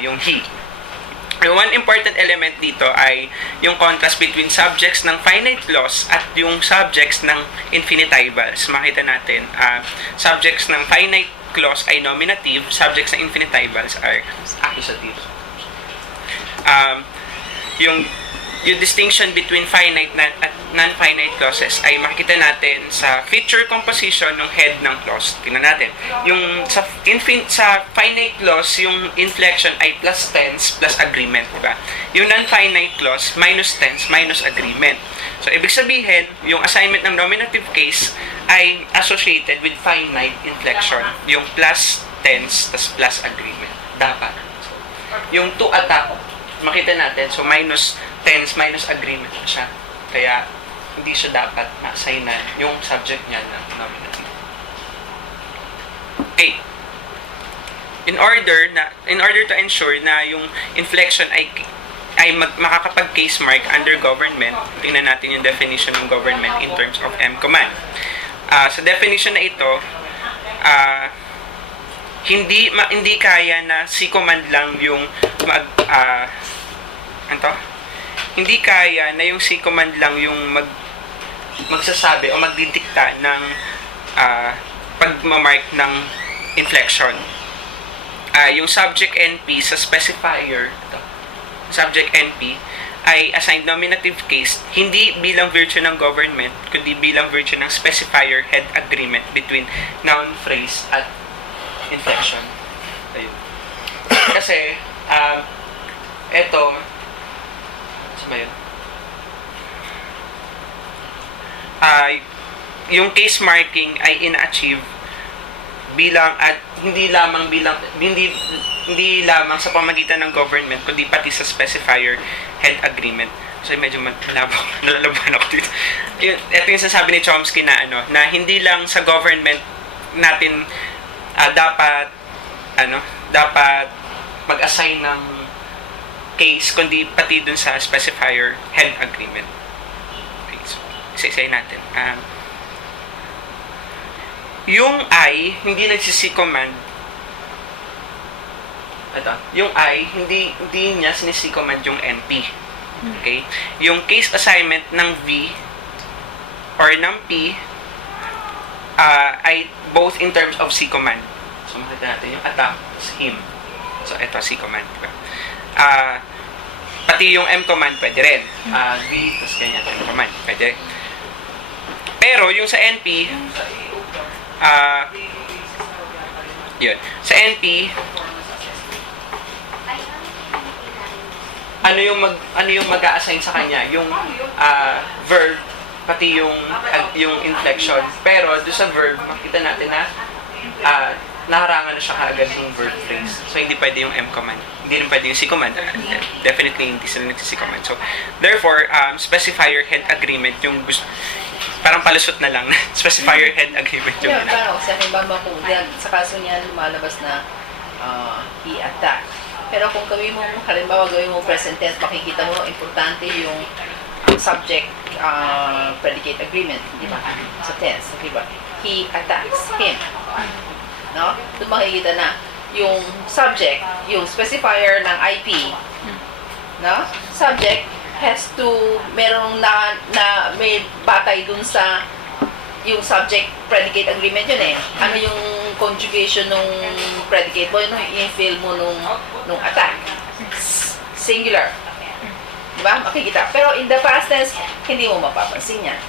yung he. One important element dito ay yung contrast between subjects ng finite clause at yung subjects ng infinitives. Makita natin, subjects ng finite clause ay nominative, subjects ng infinitives are accusative. Yung distinction between finite at non-finite clauses ay makikita natin sa feature composition ng head ng clause. Tingnan natin. Yung sa finite clause, yung inflection ay plus tense plus agreement, diba? Yung non-finite clause, minus tense minus agreement. So, ibig sabihin, yung assignment ng nominative case ay associated with finite inflection. Yung plus tense plus agreement. Dapat. So, yung to attack, makita natin, so minus tense minus agreement siya. Kaya, hindi siya dapat ma-assignan yung subject niya na nominative. Okay. In order to ensure na yung inflection ay makakapag-case mark under government, tingnan natin yung definition ng government in terms of M-command. Sa definition na ito, hindi kaya na C-command lang yung hindi kaya na yung C-command lang yung magsasabi o magdidikta ng pagmamark ng inflection. Yung subject NP sa specifier, subject NP, ay assigned nominative case, hindi bilang virtue ng government, kundi bilang virtue ng specifier head agreement between noun phrase at inflection. Ayun. Kasi, eto, yung case marking ay ina-achieve bilang at hindi lamang sa pamagitan ng government kundi pati sa specifier head agreement. So medyo nalalaban ako dito. Ito yung sinasabi ni Chomsky na na hindi lang sa government natin dapat mag-assign ng case kundi pati dun sa specifier head agreement. Okay, so isa-isayin natin. Yung I hindi nagsi-C-command. Yung I hindi niya sinisi-command yung NP. Okay? Yung case assignment ng V or ng P ay both in terms of C-command. So makita natin yung attack is him. So ito C-command, diba? Pati yung M-command pwede rin. V, tapos ganyan, M-command, pwede. Pero yung sa NP, yun. Sa NP, ano yung mag-a-assign sa kanya? Yung verb, pati yung inflection. Pero doon sa verb, makita natin na naharangan na siya kaagad yung verb phrase. So, hindi pwede yung M-command. Hindi rin pwede yung C-command. Definitely, hindi sila nagsi-C-command. So, therefore, specifier head agreement yung parang palusot na lang. Specifier head agreement yung parang sa akin ba kung sa kaso niya lumalabas na he attack. Pero kung gawin mo, halimbawa gawin mo present tense, makikita mo importante yung subject predicate agreement, di ba? Sa tense, di ba? He attacks him. No? Doon makikita na yung subject, yung specifier ng IP, no? Subject has to, merong may batay dun sa yung subject predicate agreement yun eh. Ano yung conjugation nung predicate mo, yung i-fill mo nung attack. Singular. Diba? Makikita. Pero in the past tense, hindi mo mapapansin yan.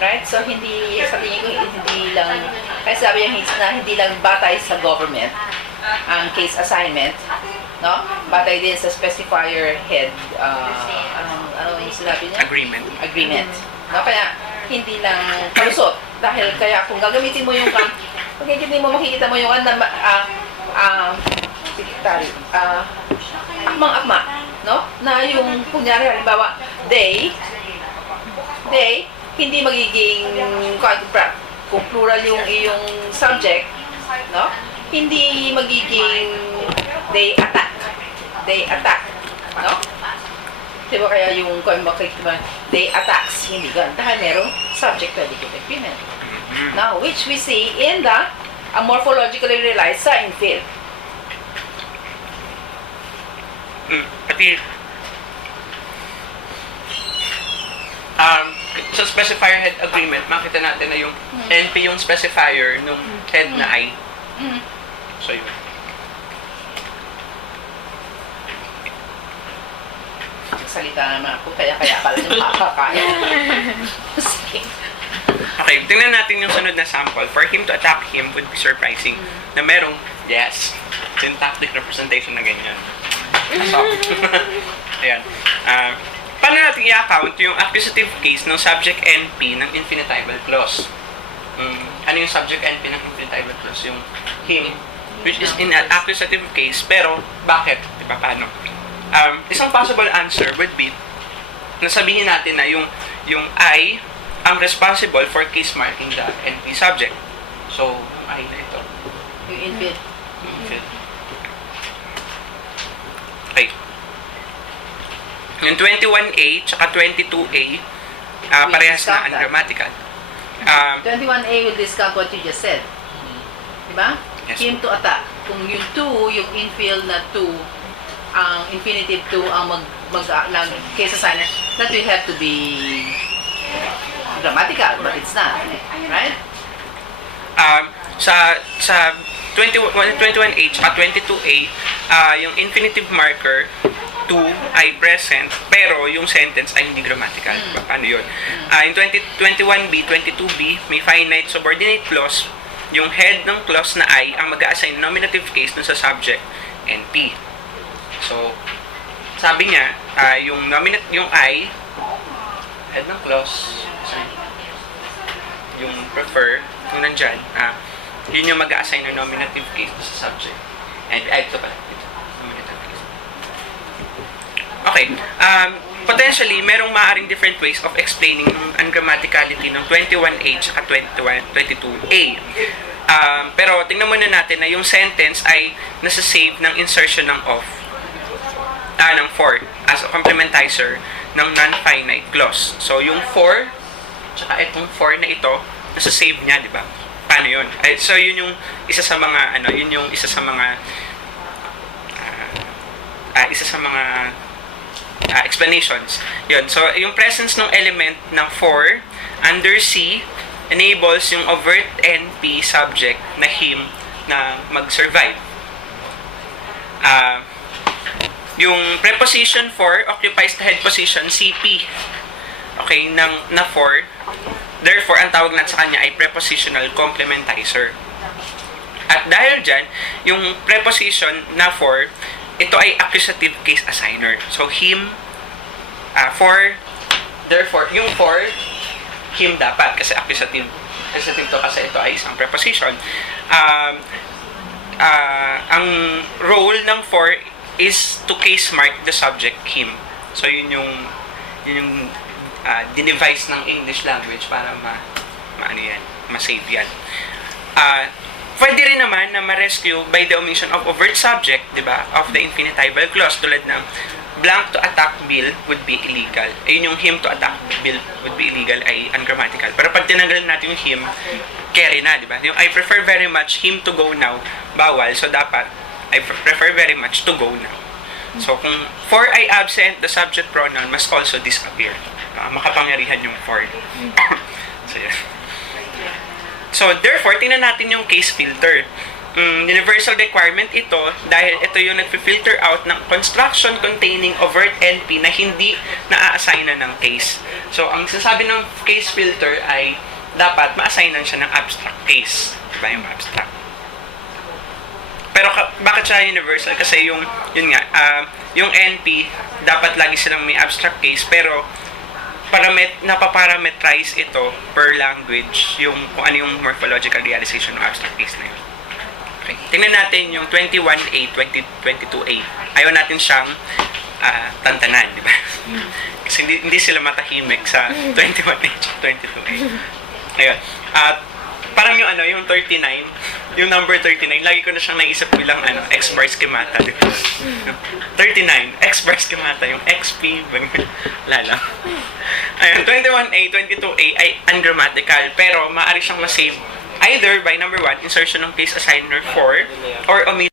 Right? So, hindi, sa tingin ko, hindi lang, kaya sabi yung na hindi lang batay sa government ang case assignment, no? Batay din sa specifier head, ano yung sinabi niya? Agreement. No? Kaya, hindi lang palusot. Dahil kaya kung gagamitin mo yung makikita mo yung akmang-akma, no? Na yung, kunyari, halimbawa, they, hindi magiging, kung plural yung iyong subject, no? Hindi magiging they attack, no? Diba kaya yung kung makikita they attacks, hindi ganun. Dahil merong subject predicate agreement. Now, which we see in the morphologically realized sa infill. Pati, sa specifier head agreement, makita natin na yung NP yung specifier nung head na I. So, yun. Salita naman ako, kaya pala yung kakakaya. Sige. Okay, tingnan natin yung sunod na sample. For him to attack him would be surprising na merong, yes, syntactic representation na ganyan. So, ayan. Paano natin i-account yung accusative case ng subject NP ng infinitival clause? Ano yung subject NP ng infinitival clause? Yung him, which is in an accusative case, pero bakit? Diba, paano? Isang possible answer would be, nasabihin natin na yung I ang responsible for case marking the NP subject. So, I na ito. Yung infid. Infid. Okay. Yung 21A tsaka 22A, parehas na ungrammatical. 21A will discount what you just said. Diba? Yes. Him to attack. Kung yung to, yung infill na to, ang infinitive to ang case assigner, that will have to be grammatical, but it's not. Right? Sa 21A tsaka 22A, yung infinitive marker to ay present, pero yung sentence ay hindi grammatical. Paano yun? Yung 21B, 22B, may finite subordinate clause. Yung head ng clause na I ang mag-a-assign nominative case dun sa subject NP. So, sabi niya, yung I, head ng clause, yung prefer, yung nandyan, yun yung mag-a-assign ng nominative case sa subject. And ito pala, nominative case. Okay. Potentially, merong maaaring different ways of explaining yung ungrammaticality ng 21A at 22A. Pero tingnan muna natin na yung sentence ay nasa-save ng insertion ng of, ng for as a complementizer ng non-finite clause. So, yung for, tsaka itong for na ito, nasa-save niya, di ba? Paano yun? So, yun yung isa sa mga, explanations. Yun. So, yung presence ng element ng for under C enables yung overt NP subject na him na mag-survive. Yung preposition for occupies the head position CP. Okay, na for. Therefore, ang tawag natin sa kanya ay prepositional complementizer. At dahil dyan, yung preposition na for, ito ay accusative case assigner. So, him, for, therefore, yung for, him dapat kasi accusative. Accusative to kasi ito ay isang preposition. Ang role ng for is to case mark the subject him. So, yun yung dinevise ng English language para ma-save yan. Pwede rin naman na ma-rescue by the omission of overt subject, di ba, of the infinitival clause, tulad ng blank to attack Bill would be illegal. Ayun yung him to attack Bill would be illegal ay ungrammatical. Pero pag tinanggal natin yung him, carry na, di ba? Yung I prefer very much him to go now, bawal. So, dapat I prefer very much to go now. So, kung for ay absent, the subject pronoun must also disappear. Makapangyarihan yung for. So, yun. So, therefore, tingnan natin yung case filter. Universal requirement ito dahil ito yung nag-filter out ng construction containing overt NP na hindi na-assignan ng case. So, ang sinasabi ng case filter ay dapat ma-assignan siya ng abstract case. Diba yung abstract? Pero bakit siya universal? Kasi yung yung NP, dapat lagi silang may abstract case, pero napaparametrize ito per language yung kung ano yung morphological realization ng abstract case na yun. Okay. Tingnan natin yung 21A, 22A. Ayaw natin siyang tantanan, di ba? Kasi hindi sila matahimik sa 21A at 22A. Ayun. Parang yung 39, yung number 39, lagi ko na siyang naisip bilang X-bar schemata. 39, X-bar schemata, yung XP, lala. Ayun, 21A, 22A ay ungrammatical, pero maaari siyang ma-save either by number 1, insertion ng case assigner for, or omission